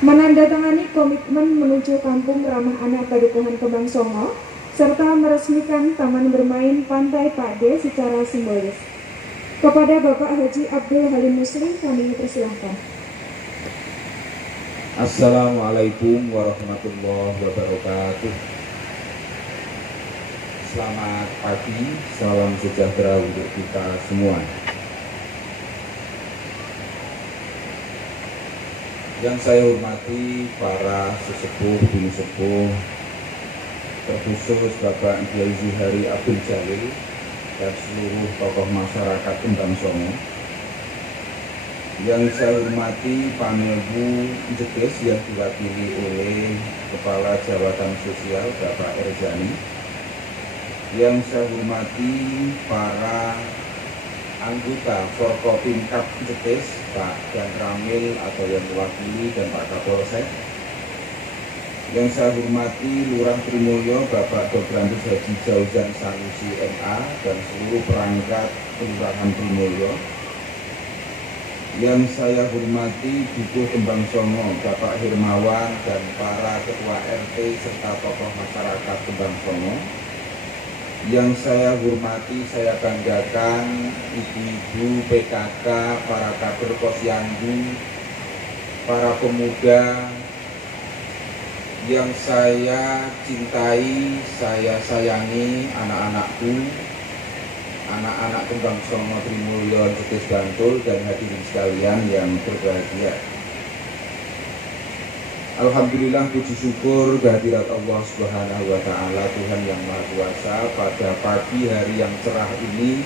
menandatangani komitmen menuju kampung ramah anak Padukuhan Kembang Songo, serta meresmikan Taman Bermain Pantai Pak D secara simbolis. Kepada Bapak Haji Abdul Halim Muslim kami persilahkan. Assalamualaikum warahmatullahi wabarakatuh. Selamat pagi, salam sejahtera untuk kita semua. Yang saya hormati para sesepuh, bini sepuh, terkhusus Bapak Kiai Zuhari Abdul Jalil dan seluruh tokoh masyarakat Kembang Songo. Yang saya hormati panel Bu Jeges yang diwakili oleh Kepala Jabatan Sosial Bapak Erzani. Yang saya hormati para anggota Forkopimkab Jeges, Pak Dan Ramil atau yang mewakili dan Pak Kapolsek. Yang saya hormati Lurah Trimulyo Bapak Dobrantus Haji Jauzan Sanusi MA dan seluruh perangkat Kelurahan Trimulyo. Yang saya hormati Dukuh Kembang Songo Bapak Hirmawan dan para ketua RT serta tokoh masyarakat Kembang Songo. Yang saya hormati, saya banggakan ibu-ibu PKK, para kader posyandu, para pemuda yang saya cintai, saya sayangi, anak-anakku, anak-anak Kembang Songo Trimulyo Jeges Bantul dan hadirin sekalian yang berbahagia. Alhamdulillah, puji syukur kehadirat Allah Subhanahu wa Ta'ala, Tuhan yang Maha Kuasa. Pada pagi hari yang cerah ini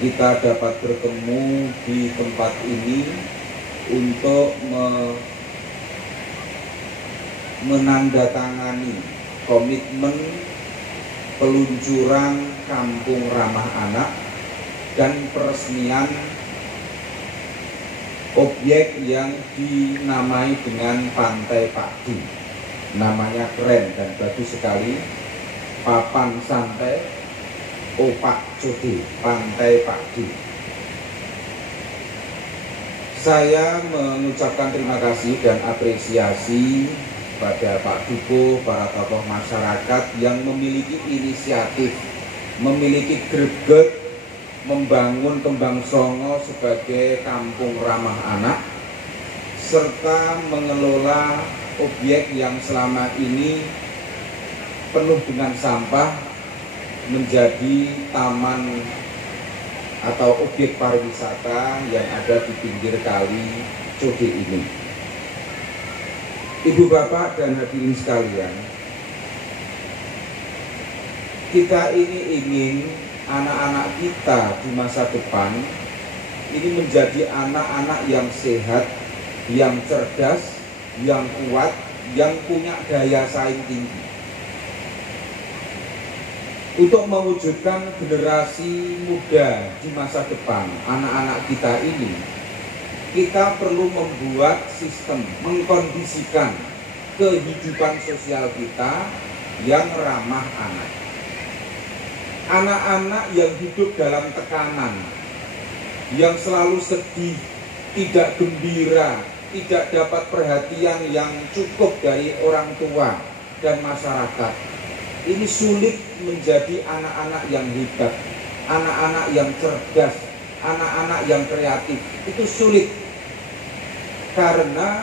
kita dapat bertemu di tempat ini untuk menandatangani komitmen peluncuran Kampung Ramah Anak dan peresmian objek yang dinamai dengan Pantai Pak D. Namanya keren dan bagus sekali, Papan Santai Opak Code, Pantai Pak D. Saya mengucapkan terima kasih dan apresiasi pada Pak Dukuh, para tokoh masyarakat yang memiliki inisiatif, memiliki greget membangun Kembang Songo sebagai kampung ramah anak, serta mengelola objek yang selama ini penuh dengan sampah menjadi taman atau objek pariwisata yang ada di pinggir kali Code ini. Ibu bapak dan hadirin sekalian, kita ini ingin anak-anak kita di masa depan ini menjadi anak-anak yang sehat, yang cerdas, yang kuat, yang punya daya saing tinggi. Untuk mewujudkan generasi muda di masa depan, anak-anak kita ini, kita perlu membuat sistem, mengkondisikan kehidupan sosial kita yang ramah anak. Anak-anak yang hidup dalam tekanan, yang selalu sedih, tidak gembira, tidak dapat perhatian yang cukup dari orang tua dan masyarakat, ini sulit menjadi anak-anak yang hebat, anak-anak yang cerdas, anak-anak yang kreatif. Itu sulit karena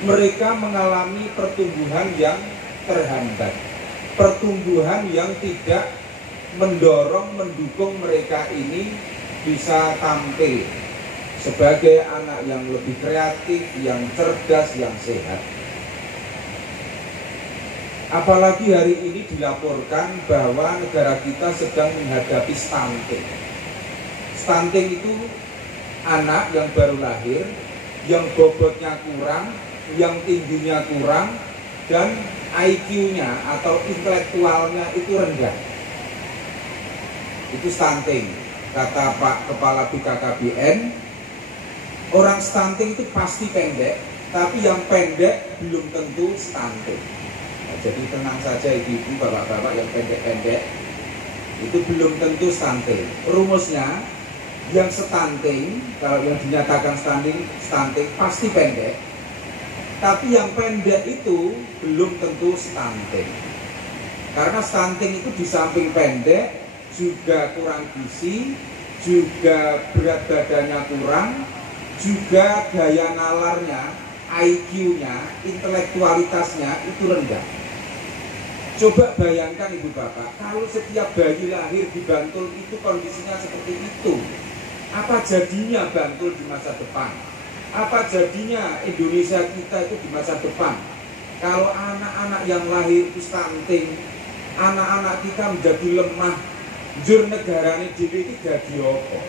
mereka mengalami pertumbuhan yang terhambat, pertumbuhan yang tidak mendorong, mendukung mereka ini bisa tampil sebagai anak yang lebih kreatif, yang cerdas, yang sehat. Apalagi hari ini dilaporkan bahwa negara kita sedang menghadapi stunting. Stunting itu anak yang baru lahir, yang bobotnya kurang, yang tingginya kurang, dan IQ-nya atau intelektualnya itu rendah. Itu stunting. Kata Pak Kepala BKKBN, orang stunting itu pasti pendek, tapi yang pendek belum tentu stunting. Nah, jadi tenang saja ibu-ibu, bapak-bapak yang pendek-pendek itu belum tentu stunting. Rumusnya, yang stunting, kalau yang dinyatakan stunting pasti pendek, Tapi yang pendek itu belum tentu stunting. Karena stunting itu di samping pendek juga kurang gizi, juga berat badannya kurang, juga daya nalarnya, IQ-nya, intelektualitasnya itu rendah. Coba bayangkan ibu bapak, kalau setiap bayi lahir di Bantul itu kondisinya seperti itu, apa jadinya Bantul di masa depan? Apa jadinya Indonesia kita itu di masa depan? Kalau anak-anak yang lahir itu stunting, anak-anak kita menjadi lemah, jur negarane dhewe iki dadi apa?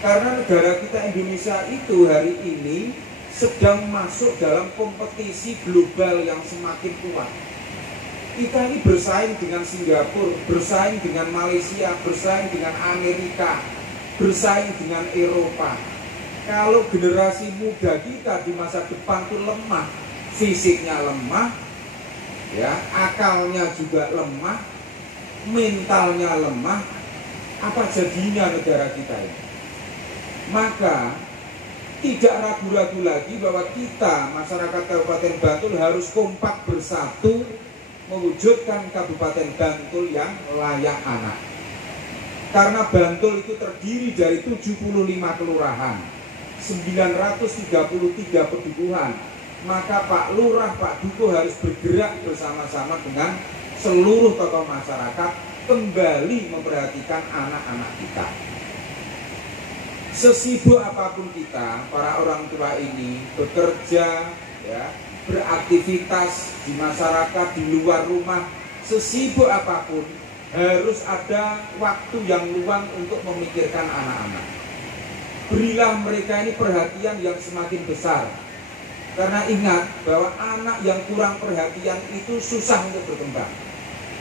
Karena negara kita Indonesia itu hari ini sedang masuk dalam kompetisi global yang semakin kuat. Kita ini bersaing dengan Singapura, bersaing dengan Malaysia, bersaing dengan Amerika, bersaing dengan Eropa. Kalau generasi muda kita di masa depan itu lemah, fisiknya lemah, ya, akalnya juga lemah, mentalnya lemah, apa jadinya negara kita ini? Maka tidak ragu-ragu lagi bahwa kita masyarakat Kabupaten Bantul harus kompak bersatu mewujudkan Kabupaten Bantul yang layak anak. Karena Bantul itu terdiri dari 75 kelurahan, 933 pedukuhan, maka Pak Lurah, Pak Dukuh harus bergerak bersama-sama dengan seluruh tokoh masyarakat kembali memperhatikan anak-anak kita. Sesibuk apapun kita, para orang tua ini bekerja, ya, beraktivitas di masyarakat, di luar rumah, sesibuk apapun harus ada waktu yang luang untuk memikirkan anak-anak. Berilah mereka ini perhatian yang semakin besar. Karena ingat bahwa anak yang kurang perhatian itu susah untuk berkembang.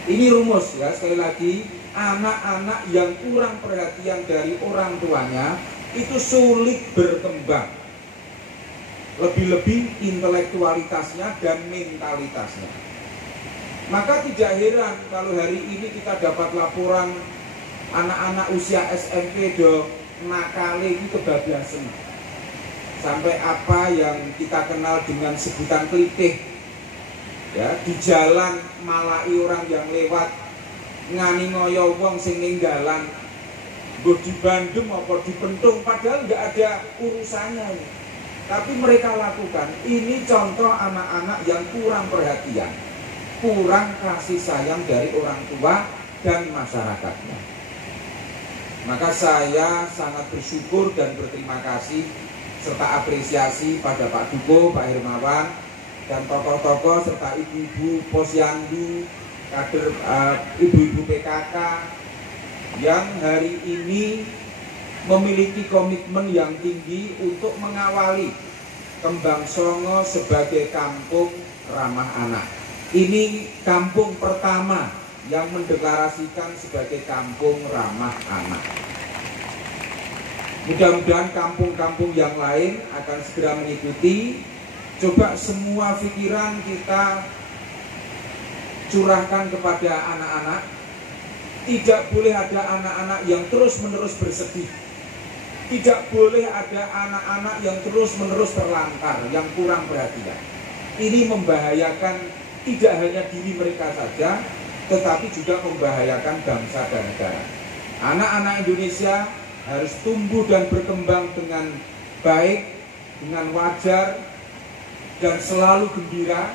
Ini rumus ya, sekali lagi, anak-anak yang kurang perhatian dari orang tuanya itu sulit berkembang. Lebih-lebih intelektualitasnya dan mentalitasnya. Maka tidak heran kalau hari ini kita dapat laporan anak-anak usia SMP do nakale ini kebablasan. Sampai apa yang kita kenal dengan sebutan kelitih, ya, di jalan malai orang yang lewat, ngani ngoyo wong sing ninggalan, mbok di Bandung maupun di Pentung, padahal nggak ada urusannya ini. Tapi mereka lakukan. Ini contoh anak-anak yang kurang perhatian, kurang kasih sayang dari orang tua dan masyarakatnya. Maka saya sangat bersyukur dan berterima kasih serta apresiasi pada Pak Dukuh, Pak Hermawan, dan tokoh-tokoh serta ibu-ibu posyandu, kader ibu-ibu PKK yang hari ini memiliki komitmen yang tinggi untuk mengawali Kembang Songo sebagai kampung ramah anak. Ini kampung pertama yang mendeklarasikan sebagai kampung ramah anak. Mudah-mudahan kampung-kampung yang lain akan segera mengikuti. Coba semua pikiran kita curahkan kepada anak-anak. Tidak boleh ada anak-anak yang terus-menerus bersedih. Tidak boleh ada anak-anak yang terus-menerus terlantar, yang kurang perhatian. Ini membahayakan tidak hanya diri mereka saja, tetapi juga membahayakan bangsa dan negara. Anak-anak Indonesia harus tumbuh dan berkembang dengan baik, dengan wajar, dan selalu gembira.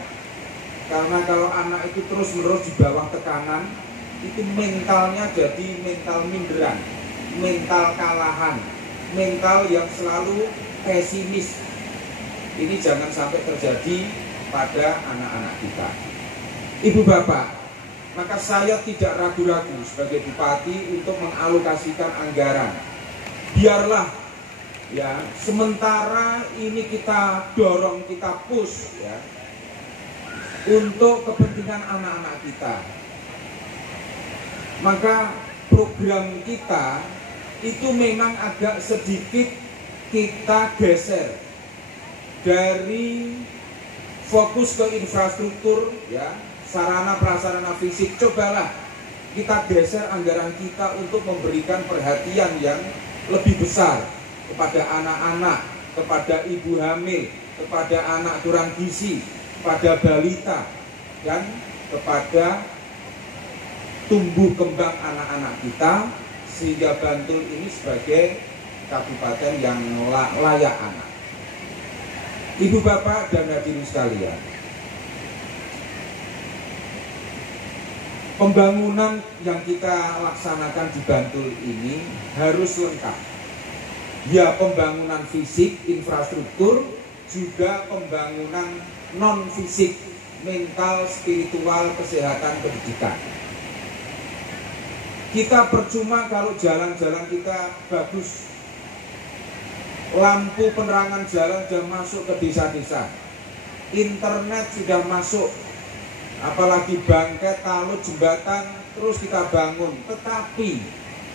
Karena kalau anak itu terus-menerus di bawah tekanan, itu mentalnya jadi mental minderan, mental kalahan, mental yang selalu pesimis. Ini jangan sampai terjadi pada anak-anak kita. Ibu bapak, maka saya tidak ragu-ragu sebagai bupati untuk mengalokasikan anggaran. Biarlah ya, sementara ini kita dorong, kita push ya, untuk kepentingan anak-anak kita. Maka program kita itu memang agak sedikit kita geser dari fokus ke infrastruktur ya, sarana prasarana fisik. Cobalah kita geser anggaran kita untuk memberikan perhatian yang lebih besar kepada anak-anak, kepada ibu hamil, kepada anak kurang gizi, pada balita, dan kepada tumbuh kembang anak-anak kita, sehingga Bantul ini sebagai kabupaten yang layak anak. Ibu bapak dan hadirin sekalian, pembangunan yang kita laksanakan di Bantul ini harus lengkap. Ya, pembangunan fisik, infrastruktur, juga pembangunan non-fisik, mental, spiritual, kesehatan, pendidikan. Kita percuma kalau jalan-jalan kita bagus, lampu penerangan jalan sudah masuk ke desa-desa, internet sudah masuk, apalagi bangkai, talut, jembatan, terus kita bangun. Tetapi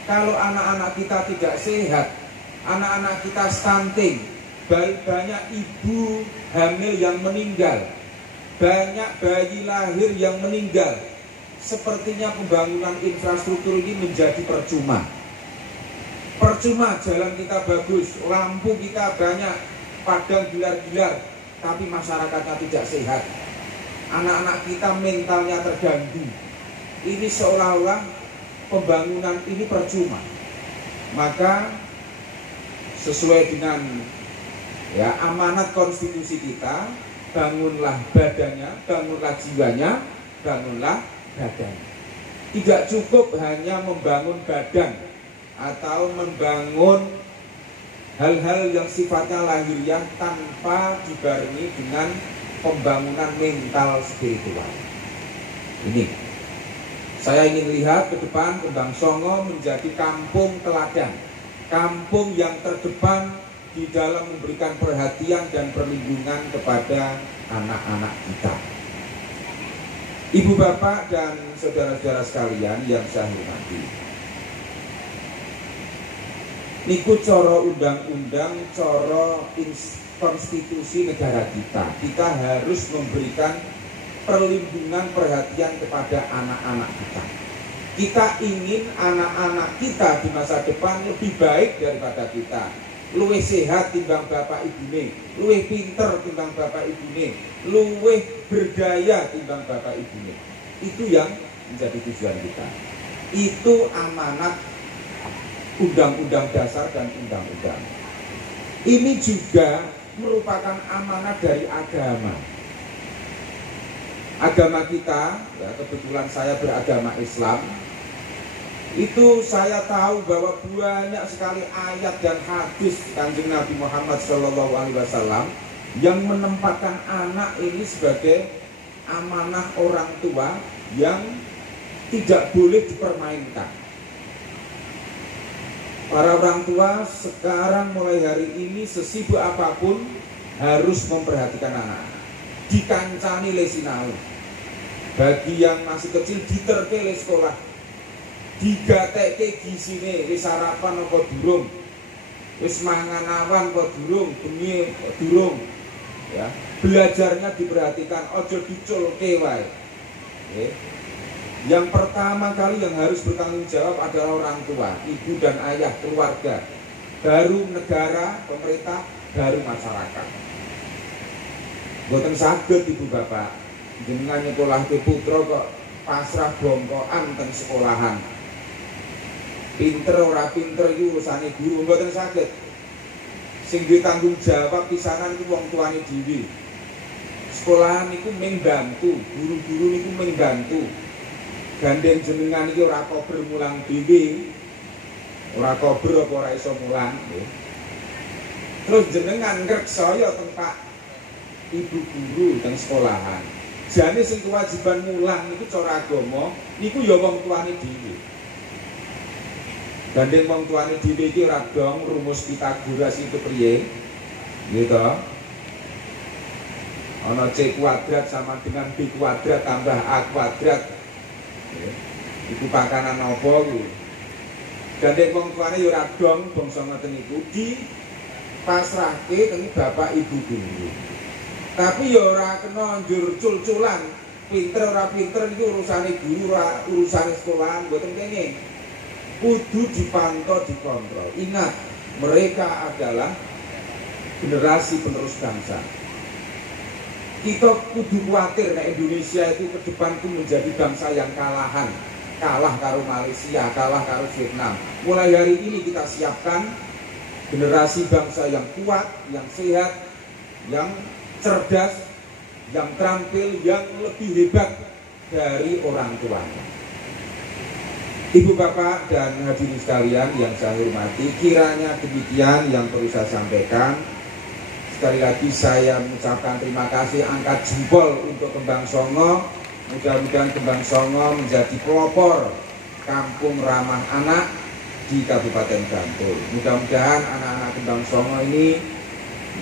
kalau anak-anak kita tidak sehat, anak-anak kita stunting, banyak ibu hamil yang meninggal, banyak bayi lahir yang meninggal, sepertinya pembangunan infrastruktur ini menjadi percuma. Percuma jalan kita bagus, lampu kita banyak, padang gilar-gilar, tapi masyarakatnya tidak sehat. Anak-anak kita mentalnya terganggu. Ini seolah-olah pembangunan ini percuma. Maka sesuai dengan amanat konstitusi kita, bangunlah badannya, bangunlah jiwanya, bangunlah badannya. Tidak cukup hanya membangun badan atau membangun hal-hal yang sifatnya lahiriah tanpa dibarengi dengan pembangunan mental spiritual. Ini saya ingin lihat ke depan Kembang Songo menjadi kampung teladan, kampung yang terdepan di dalam memberikan perhatian dan perlindungan kepada anak-anak kita. Ibu bapak dan saudara-saudara sekalian yang saya hormati, niku coro undang-undang, coro konstitusi negara kita harus memberikan perlindungan perhatian kepada anak-anak kita. Kita ingin anak-anak kita di masa depan lebih baik daripada kita, luwih sehat timbang bapak ibune, luwih pinter timbang bapak ibune, luwih berdaya timbang bapak ibune. Itu yang menjadi tujuan kita. Itu amanat undang-undang dasar dan undang-undang. Ini juga merupakan amanat dari agama. Agama kita, kebetulan saya beragama Islam, itu saya tahu bahwa banyak sekali ayat dan hadis Kanjeng Nabi Muhammad SAW yang menempatkan anak ini sebagai amanah orang tua yang tidak boleh dipermainkan. Para orang tua sekarang mulai hari ini sesibuk apapun harus memperhatikan anak-anak. Dikancani le sinau. Bagi yang masih kecil diterke le sekolah. Digatekke gisine wis sarapan apa durung. Wis mangan awan apa durung, bengi durung. Ya, belajarnya diperhatikan, ojo diculke wae. Yang pertama kali yang harus bertanggung jawab adalah orang tua, ibu dan ayah, keluarga, baru negara, pemerintah, baru masyarakat. Boten saged ibu bapak, jenengan nyekolahke putra kok pasrah bongkokan teng sekolahan. Pinter ora pinter iki urusane guru, boten saged. Sing duwe tanggung jawab pisanan iku wong tuane dhewe. Sekolahan niku mung bantu, guru-guru niku mung bantu. Gandeng jenengan iki ora kober mulang dhewe. Ora kober apa ora iso mulang, nggih. Terus jenengan ngreksaya teng Pak Ibu guru teng sekolahan. Jane sing kewajiban mulang niku cara agama niku ya wong tuane dhewe. Gandeng wong tuane dhewe iki ora dong rumus Pitagoras itu priye? Nggih to? Ana C kuadrat sama dengan B kuadrat tambah A kuadrat. Iku pakanan apa kuwi? Gandeng wong tuane ya ora dong bangsa ngoten niku dipasrahke teng bapak ibu guru. Tapi ya ora kena njur cul-culan, pinter ora pinter niku urusane guru, ora urusane sekolahan, mboten kenging. Kudu dipantau, dikontrol. Ingat, mereka adalah generasi penerus bangsa. Kita kudu khawatir nek Indonesia itu ke depan itu menjadi bangsa yang kalah karo Malaysia, kalah karo Vietnam. Mulai hari ini kita siapkan generasi bangsa yang kuat, yang sehat, yang cerdas, yang terampil, yang lebih hebat dari orang tuanya. Ibu bapak dan hadirin sekalian yang saya hormati, kiranya demikian yang perlu saya sampaikan. Sekali lagi saya mengucapkan terima kasih, angkat jempol untuk Kembang Songo. Mudah-mudahan Kembang Songo menjadi pelopor kampung ramah anak di Kabupaten Bantul. Mudah-mudahan anak-anak Kembang Songo ini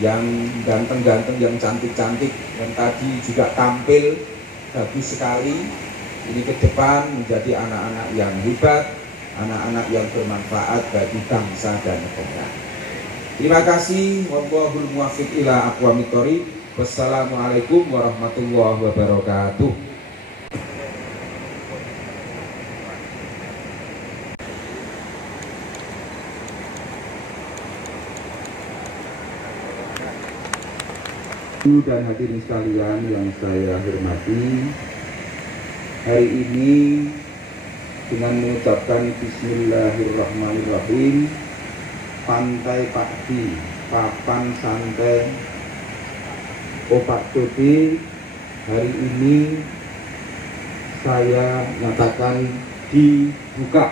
yang ganteng-ganteng, yang cantik-cantik, yang tadi juga tampil bagus sekali, ini ke depan menjadi anak-anak yang hebat, anak-anak yang bermanfaat bagi bangsa dan negara. Terima kasih. Wallahul muwaffiq ila aqwamit thoriq. Wassalamualaikum warahmatullahi wabarakatuh. Dan hadirin sekalian yang saya hormati, hari ini dengan mengucapkan Bismillahirrahmanirrahim, Pantai Pakdi, papan santai Opak Todi, hari ini saya nyatakan dibuka.